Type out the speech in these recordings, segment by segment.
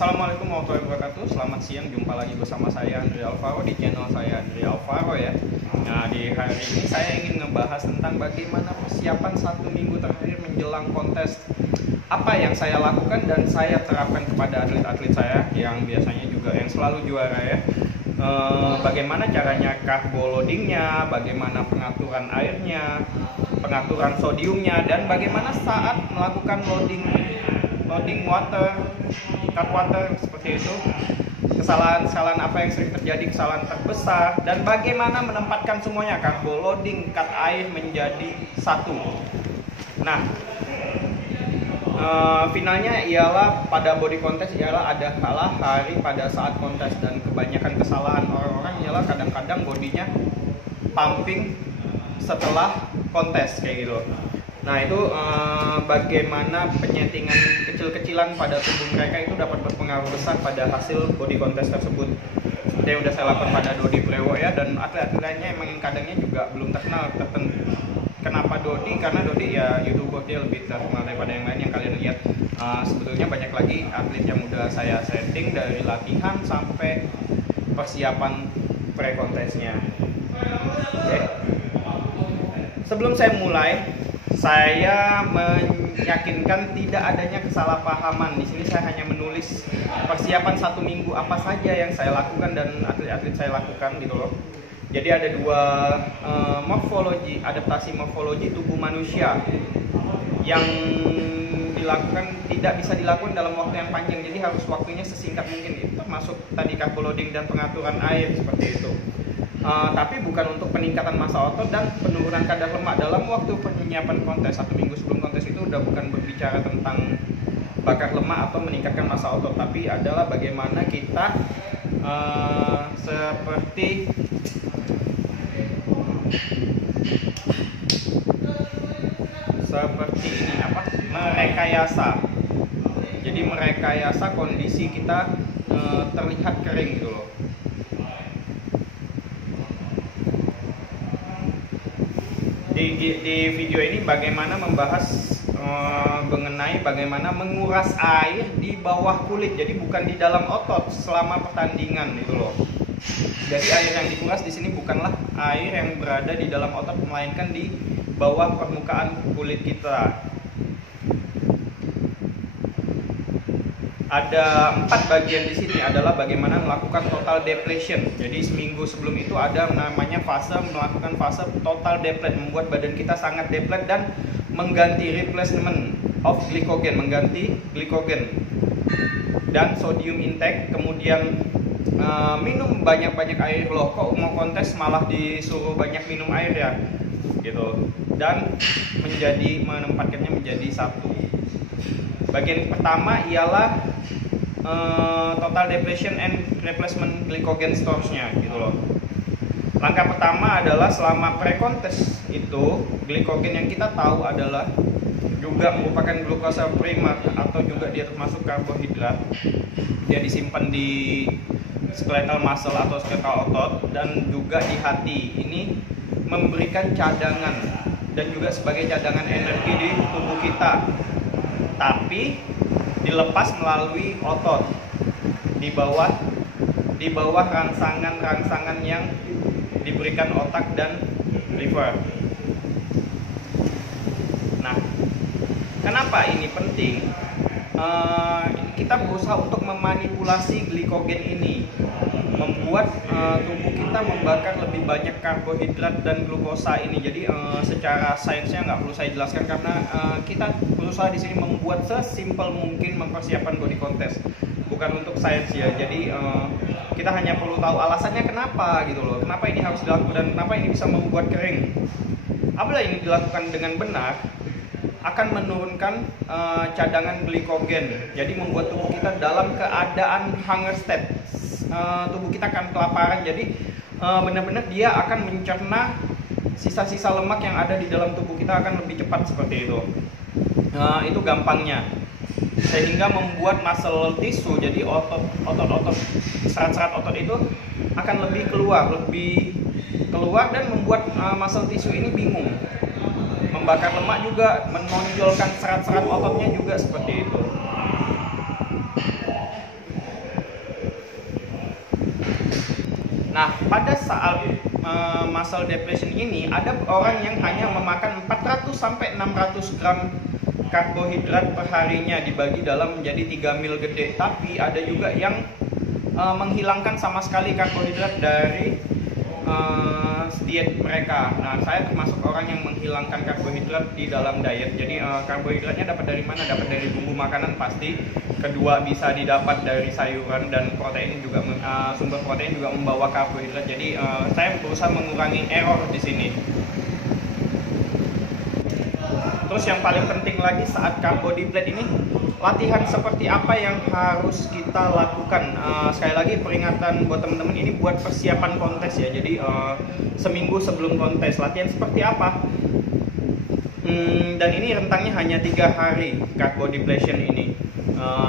Assalamualaikum warahmatullahi wabarakatuh. Selamat siang, jumpa lagi bersama saya Andri Alvaro di channel saya Andri Alvaro ya. Nah, di hari ini saya ingin ngebahas tentang bagaimana persiapan 1 minggu terakhir menjelang kontes. Apa yang saya lakukan dan saya terapkan kepada atlet-atlet saya yang biasanya juga yang selalu juara ya. Bagaimana caranya carbo loadingnya, bagaimana pengaturan airnya, pengaturan sodiumnya, dan bagaimana saat melakukan loading water, cut water seperti itu, kesalahan apa yang sering terjadi, kesalahan terbesar, dan bagaimana menempatkan semuanya, carbo loading, cut air menjadi satu. Nah, finalnya ialah pada body contest ialah adalah hari pada saat kontes, dan kebanyakan kesalahan orang-orang ialah kadang-kadang bodinya pumping setelah kontes kayak gitu. Nah itu bagaimana penyetingan kecil-kecilan pada tubuh mereka itu dapat berpengaruh besar pada hasil body contest tersebut. Seperti yang sudah saya lakukan pada Dodi Plewo ya, dan atlet-atlet lainnya emang kadangnya juga belum terkenal. Kenapa Dodi? Karena Dodi ya YouTuber, dia lebih terkenal daripada yang lain yang kalian lihat. Sebetulnya banyak lagi atlet yang udah saya setting dari latihan sampai persiapan pre-contestnya. Okay. Sebelum saya mulai, saya meyakinkan tidak adanya kesalahpahaman. Di sini saya hanya menulis persiapan 1 minggu apa saja yang saya lakukan dan atlet-atlet saya lakukan gitu loh. Jadi ada dua morfologi, adaptasi morfologi tubuh manusia yang dilakukan tidak bisa dilakukan dalam waktu yang panjang. Jadi harus waktunya sesingkat mungkin. Itu termasuk tadi carbo loading dan pengaturan air seperti itu. Tapi bukan untuk peningkatan massa otot dan penurunan kadar lemak. Dalam waktu penyiapan kontes 1 minggu sebelum kontes itu udah bukan berbicara tentang bakar lemak atau meningkatkan massa otot, tapi adalah bagaimana kita seperti ini merekayasa. Jadi merekayasa kondisi kita terlihat kering gitu loh. Di video ini bagaimana membahas mengenai bagaimana menguras air di bawah kulit, jadi bukan di dalam otot selama pertandingan itu loh. Jadi air yang dikuras di sini bukanlah air yang berada di dalam otot, melainkan di bawah permukaan kulit kita. Ada 4 bagian di sini, adalah bagaimana melakukan total depletion. Jadi seminggu sebelum itu ada namanya melakukan fase total deplete, membuat badan kita sangat deplete dan mengganti replacement of glycogen, mengganti glikogen dan sodium intake. Kemudian minum banyak-banyak air loh, kok mau kontes malah disuruh banyak minum air ya gitu, dan menempatkannya menjadi satu. Bagian pertama ialah total depletion and replacement glycogen stores-nya gitu loh. Langkah pertama adalah selama pre-contest itu, glikogen yang kita tahu adalah juga merupakan glukosa primer atau juga dia termasuk karbohidrat. Dia disimpan di skeletal muscle atau skeletal otot dan juga di hati. Ini memberikan cadangan dan juga sebagai cadangan energi di tubuh kita, tapi dilepas melalui otot di bawah rangsangan yang diberikan otak dan liver. Nah, kenapa ini penting? Kita berusaha untuk memanipulasi glikogen ini, membuat tubuh kita membakar lebih banyak karbohidrat dan glukosa ini. Jadi secara sainsnya nggak perlu saya jelaskan karena kita berusaha di sini membuat sesimpel mungkin mempersiapkan body contest, bukan untuk sains ya. Jadi kita hanya perlu tahu alasannya kenapa gitu loh, kenapa ini harus dilakukan dan kenapa ini bisa membuat kering. Apabila ini dilakukan dengan benar, akan menurunkan cadangan glikogen, jadi membuat tubuh kita dalam keadaan hunger state. Tubuh kita akan kelaparan, jadi benar-benar dia akan mencerna sisa-sisa lemak yang ada di dalam tubuh kita akan lebih cepat seperti itu. Itu gampangnya, sehingga membuat muscle tissue, jadi otot-otot, serat-serat otot itu akan lebih keluar dan membuat muscle tissue ini bingung. Membakar lemak juga menonjolkan serat-serat ototnya juga seperti itu. saat muscle depletion ini ada orang yang hanya memakan 400 sampai 600 gram karbohidrat per harinya dibagi dalam menjadi 3 meal gede. Tapi ada juga yang menghilangkan sama sekali karbohidrat dari diet mereka. Nah, saya termasuk orang yang menghilangkan karbohidrat di dalam diet. Jadi karbohidratnya dapat dari mana? Dapat dari bumbu makanan pasti. Kedua, bisa didapat dari sayuran, dan protein juga sumber protein juga membawa karbohidrat. Jadi saya berusaha mengurangi error di sini. Terus yang paling penting lagi saat carbo deplete ini, latihan seperti apa yang harus kita lakukan. Sekali lagi peringatan buat teman-teman, ini buat persiapan kontes ya. Jadi seminggu sebelum kontes latihan seperti apa. Dan ini rentangnya hanya 3 hari carbo depletion ini.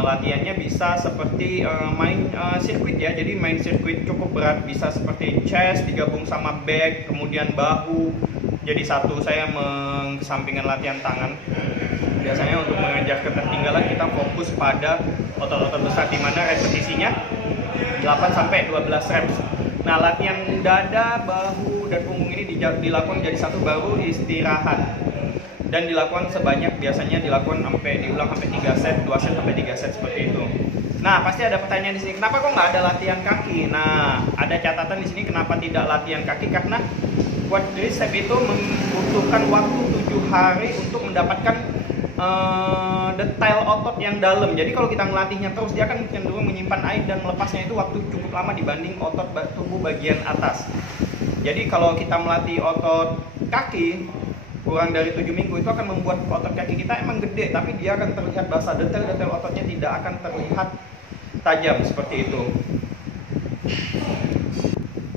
Latihannya bisa seperti main sirkuit ya. Jadi main sirkuit cukup berat, bisa seperti chest digabung sama back, kemudian bahu jadi satu. Saya mengesampingkan latihan tangan. Biasanya untuk mengejar ketertinggalan kita fokus pada otot-otot besar, di mana repetisinya 8 sampai 12 reps. Nah, latihan dada, bahu, dan punggung ini dilakukan jadi satu, baru istirahat. Dan dilakukan sebanyak, biasanya dilakukan diulang sampai 3 set, 2 set sampai 3 set seperti itu. Nah, pasti ada pertanyaan di sini, kenapa kok nggak ada latihan kaki? Nah, ada catatan di sini kenapa tidak latihan kaki, karena quadricep itu membutuhkan waktu 7 hari untuk mendapatkan detail otot yang dalam. Jadi kalau kita ngelatihnya terus, dia akan cenderung menyimpan air dan melepasnya itu waktu cukup lama dibanding otot tubuh bagian atas. Jadi kalau kita melatih otot kaki kurang dari 7 minggu, itu akan membuat otot kaki kita emang gede, tapi dia akan terlihat basah. Detail-detail ototnya tidak akan terlihat tajam seperti itu.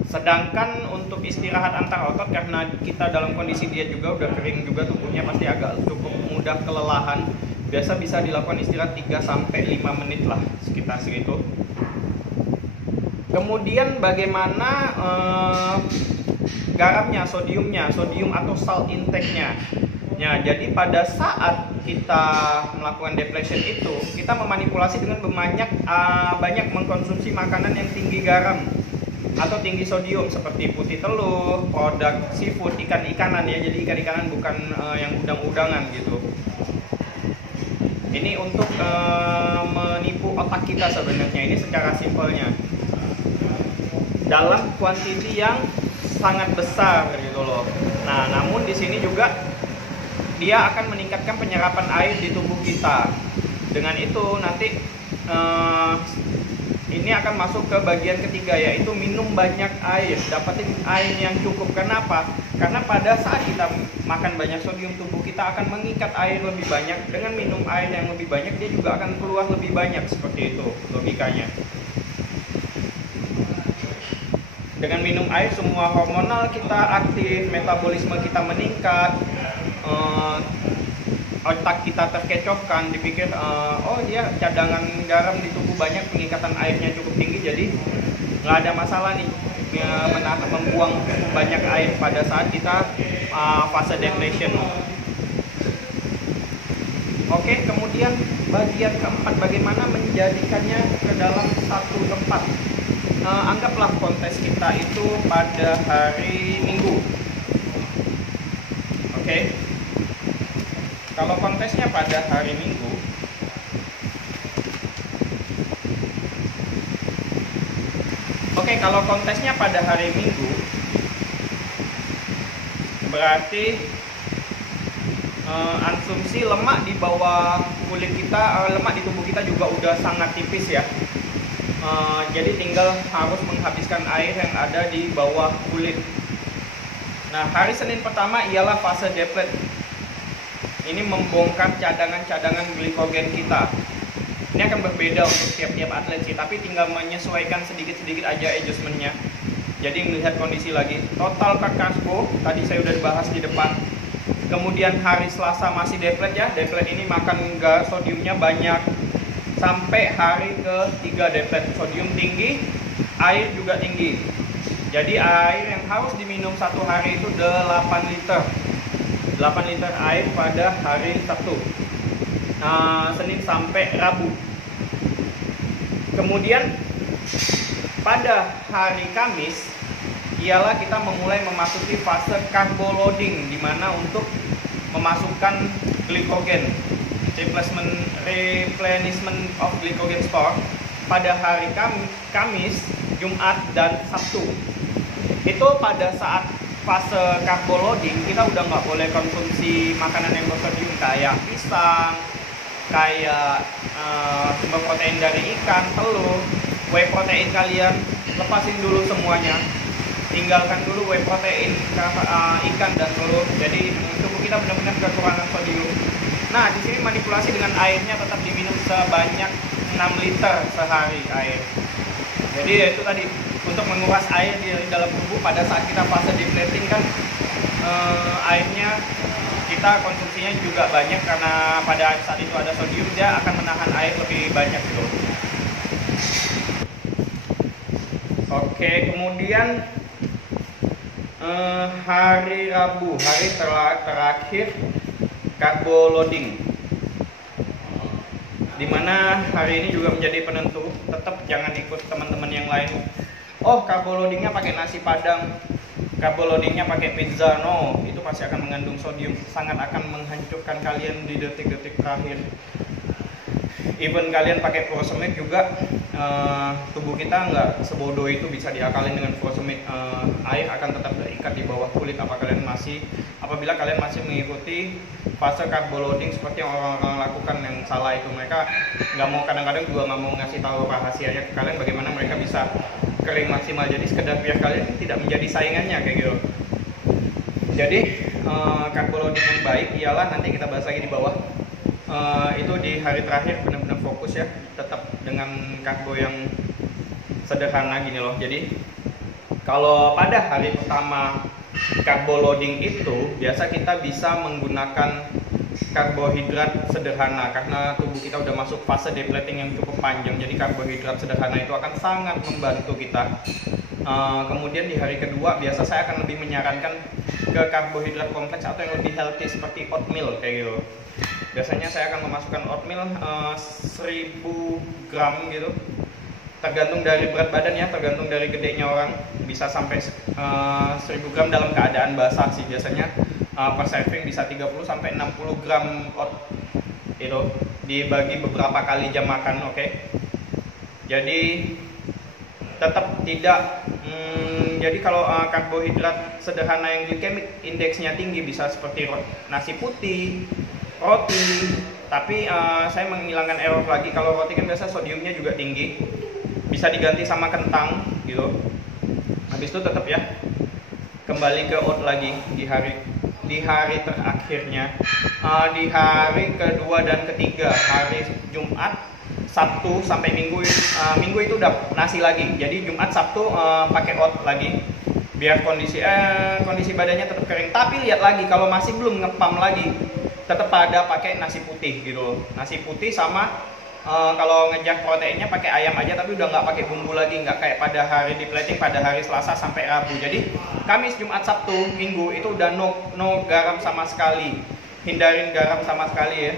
Sedangkan untuk istirahat antar otot, karena kita dalam kondisi diet juga udah kering juga tubuhnya, pasti agak cukup mudah kelelahan. Biasa bisa dilakukan istirahat 3 sampai 5 menit lah, sekitar segitu. Kemudian bagaimana garamnya, sodium atau salt intake-nya. Ya, jadi pada saat kita melakukan depletion itu, kita memanipulasi dengan banyak mengkonsumsi makanan yang tinggi garam atau tinggi sodium, seperti putih telur, produk seafood, ikan-ikanan ya. Jadi ikan-ikanan bukan yang udang-udangan gitu. Ini untuk menipu otak kita sebenarnya, ini secara simpelnya. Dalam kuantiti yang sangat besar gitu loh. Nah, namun di sini juga dia akan meningkatkan penyerapan air di tubuh kita. Dengan itu nanti ini akan masuk ke bagian ketiga, yaitu minum banyak air. Dapatin air yang cukup. Kenapa? Karena pada saat kita makan banyak sodium, tubuh kita akan mengikat air lebih banyak. Dengan minum air yang lebih banyak, dia juga akan keluar lebih banyak. Seperti itu logikanya. Dengan minum air, semua hormonal kita aktif, metabolisme kita meningkat, otak kita terkecohkan, dipikir oh dia cadangan garam di tubuh banyak, pengikatan airnya cukup tinggi, jadi nggak ada masalah nih membuang banyak air pada saat kita fase depletion. Oke, kemudian bagian keempat, bagaimana menjadikannya ke dalam satu tempat. Anggaplah kontes kita itu pada hari Minggu. Oke. Kalau kontesnya pada hari Minggu, kalau kontesnya pada hari Minggu, berarti konsumsi lemak di bawah kulit kita, lemak di tubuh kita juga udah sangat tipis ya. Jadi tinggal harus menghabiskan air yang ada di bawah kulit. Nah, hari Senin pertama ialah fase deplete. Ini membongkar cadangan-cadangan glikogen kita. Ini akan berbeda untuk tiap-tiap atlet sih, tapi tinggal menyesuaikan sedikit-sedikit aja adjustmentnya. Jadi melihat kondisi lagi. Total karbo tadi saya udah bahas di depan. Kemudian hari Selasa masih deplete ya. Deplete ini makan sodiumnya banyak. Sampai hari ke-3 deplete, sodium tinggi, air juga tinggi. Jadi air yang harus diminum satu hari itu 8 liter. 8 liter air pada hari Sabtu, Senin sampai Rabu. Kemudian pada hari Kamis ialah kita memulai memasuki fase carbo loading, di mana untuk memasukkan glikogen, replenishment of glycogen store pada hari Kamis, Jumat, dan Sabtu. Itu pada saat fase carbo loading kita udah nggak boleh konsumsi makanan yang bersodium kayak pisang, kayak sumber protein dari ikan, telur, whey protein kalian lepasin dulu semuanya, tinggalkan dulu whey protein, ikan dan telur. Jadi tubuh kita benar-benar kekurangan sodium. Nah, di sini manipulasi dengan airnya tetap diminum sebanyak 6 liter sehari air. Jadi itu tadi untuk menguras air di dalam tubuh pada saat kita fase depleting kan, airnya kita konsumsinya juga banyak karena pada saat itu ada sodium, dia akan menahan air lebih banyak gitu. Oke, kemudian hari Rabu, hari terakhir carbo loading, dimana hari ini juga menjadi penentu. Tetap jangan ikut teman-teman yang lain. Oh, carbo loadingnya pakai nasi padang, carbo loadingnya pakai pizza. No, itu pasti akan mengandung sodium, sangat akan menghancurkan kalian di detik-detik terakhir. Even kalian pakai furosemide juga, tubuh kita nggak sebodoh itu bisa diakalin dengan furosemide. Air akan tetap terikat di bawah kulit apabila kalian masih mengikuti fase carbo loading seperti yang orang-orang lakukan yang salah itu. Mereka nggak mau, kadang-kadang juga nggak mau ngasih tahu rahasianya ke kalian bagaimana mereka bisa kering maksimal. Jadi sekedar biar kalian tidak menjadi saingannya kayak gitu. Jadi carbo loading yang baik ialah, nanti kita bahas lagi di bawah, itu di hari terakhir benar-benar fokus ya, tetap dengan karbo yang sederhana gini loh. Jadi kalau pada hari pertama carbo loading itu biasa kita bisa menggunakan karbohidrat sederhana karena tubuh kita udah masuk fase depleting yang cukup panjang. Jadi karbohidrat sederhana itu akan sangat membantu kita. Kemudian di hari kedua biasa saya akan lebih menyarankan ke karbohidrat kompleks atau yang lebih healthy seperti oatmeal kayak gitu. Biasanya saya akan memasukkan oatmeal 1000 gram gitu, tergantung dari berat badan ya, tergantung dari gedenya orang, bisa sampai 1000 gram dalam keadaan basah sih biasanya. Per serving bisa 30 sampai 60 gram oat itu, dibagi beberapa kali jam makan. Oke. Jadi tetap tidak jadi kalau karbohidrat sederhana yang glycemic indeksnya tinggi bisa seperti nasi putih, roti, tapi saya menghilangkan error lagi. Kalau roti kan biasa sodiumnya juga tinggi, bisa diganti sama kentang gitu. Habis itu tetap ya kembali ke oat lagi di hari terakhirnya, di hari kedua dan ketiga, hari Jumat, Sabtu sampai Minggu. Minggu itu udah nasi lagi. Jadi Jumat, Sabtu pakai oat lagi biar kondisi badannya tetap kering. Tapi lihat lagi kalau masih belum ngepam lagi, tetap pada pakai nasi putih gitu. Nasi putih sama kalau ngejar proteinnya pakai ayam aja, tapi udah nggak pakai bumbu lagi, nggak kayak pada hari depleting pada hari Selasa sampai Rabu. Jadi Kamis, Jumat, Sabtu, Minggu itu udah no garam sama sekali, hindarin garam sama sekali ya.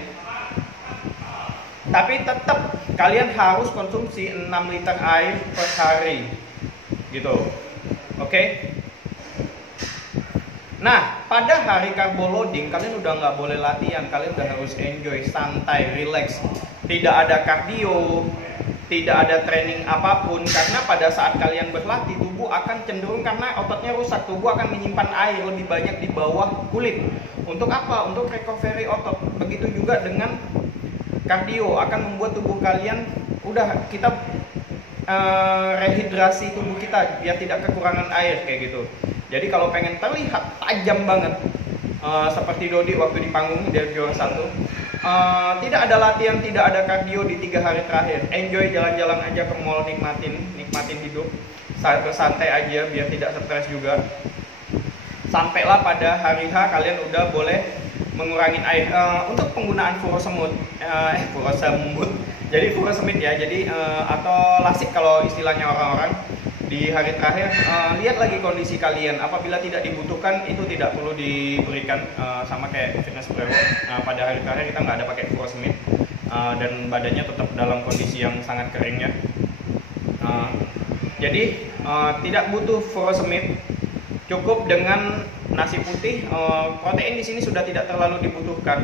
Tapi tetap kalian harus konsumsi 6 liter air per hari gitu. Oke. Nah, pada hari carbo loading kalian udah nggak boleh latihan, kalian udah harus enjoy, santai, relax. Tidak ada kardio, tidak ada training apapun, karena pada saat kalian berlatih tubuh akan cenderung, karena ototnya rusak, tubuh akan menyimpan air lebih banyak di bawah kulit. Untuk apa? Untuk recovery otot. Begitu juga dengan kardio akan membuat tubuh kalian kita rehidrasi tubuh kita biar tidak kekurangan air kayak gitu. Jadi kalau pengen terlihat tajam banget seperti Dodi waktu di panggung dia juara 1, tidak ada latihan, tidak ada kardio di 3 hari terakhir. Enjoy, jalan-jalan aja ke mall, nikmatin hidup, santai aja biar tidak stres juga. Sampailah pada hari H kalian udah boleh mengurangi air. Untuk penggunaan furosemide, jadi furosemide ya, jadi atau lasik kalau istilahnya orang-orang, di hari terakhir lihat lagi kondisi kalian. Apabila tidak dibutuhkan itu tidak perlu diberikan, sama kayak fitness pro. Pada hari terakhir kita nggak ada pakai furosemide dan badannya tetap dalam kondisi yang sangat kering ya. Jadi tidak butuh furosemide Cukup dengan nasi putih, protein di sini sudah tidak terlalu dibutuhkan.